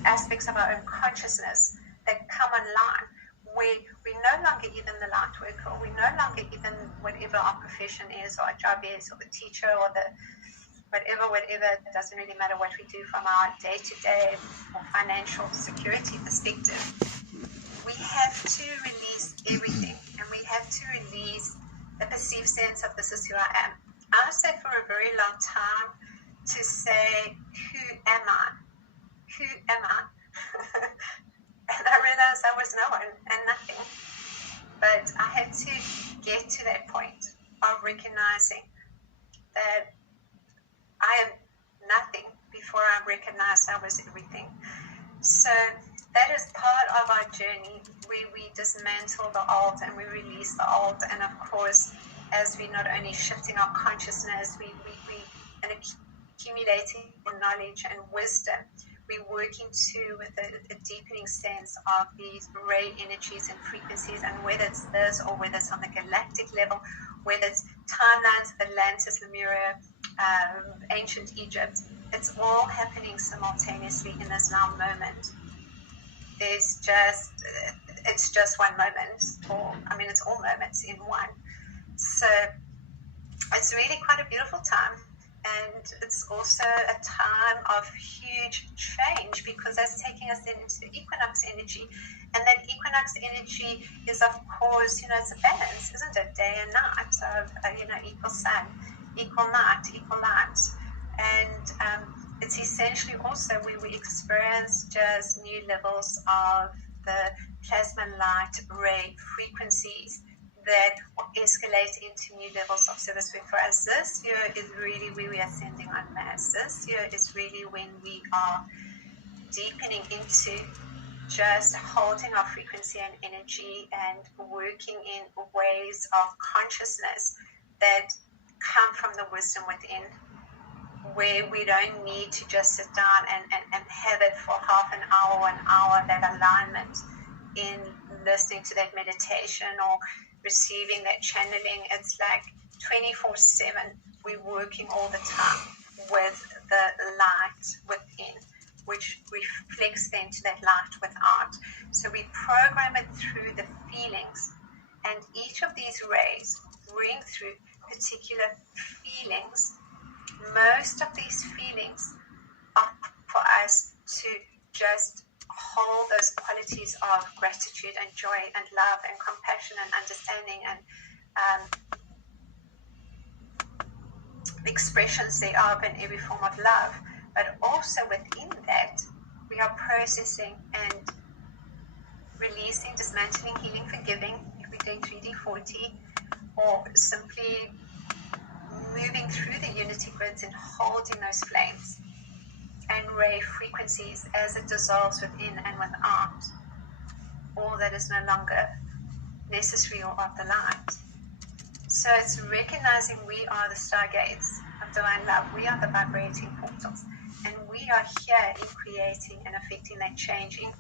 aspects of our own consciousness that come online, where we're no longer even the light worker, we're no longer even whatever our profession is or our job is, or the teacher or the whatever, it doesn't really matter what we do from our day-to-day or financial security perspective. We have to release everything, and we have to release the perceived sense of this is who I am. I said for a very long time to say, who am I? Who am I? And I realized I was no one and nothing. But I had to get to that point of recognizing that I am nothing before I recognized I was everything. So that is part of our journey, where we dismantle the old and we release the old. And of course, as we not only shifting our consciousness, we and accumulating knowledge and wisdom, we're working too with a deepening sense of these ray energies and frequencies, and whether it's this or whether it's on the galactic level, whether it's timelines, Atlantis, Lemuria, ancient Egypt, it's all happening simultaneously in this now moment. It's just one moment, or it's all moments in one. So it's really quite a beautiful time, and it's also a time of huge change, because that's taking us then into the equinox energy, and that equinox energy is, of course, it's a balance, isn't it? Day and night, of equal sun, equal night, equal light, and it's essentially also where we experience just new levels of the plasma light ray frequencies that escalate into new levels of service work for us. This year is really where we are sending en masse. This year is really when we are deepening into just holding our frequency and energy and working in ways of consciousness that come from the wisdom within, where we don't need to just sit down and have it for half an hour, that alignment in listening to that meditation or receiving that channeling. It's like 24/7. We're working all the time with the light within, which reflects then to that light without. So we program it through the feelings. And each of these rays bring through particular feelings. Most of these feelings are for us to just hold those qualities of gratitude and joy and love and compassion and understanding and expressions thereof in every form of love. But also within that, we are processing and releasing, dismantling, healing, forgiving, if we're doing 3D40, or simply moving through the unity grids and holding those flames and ray frequencies as it dissolves within and without all that is no longer necessary or of the light. So it's recognizing we are the stargates of divine love. We are the vibrating portals, and we are here in creating and affecting that change in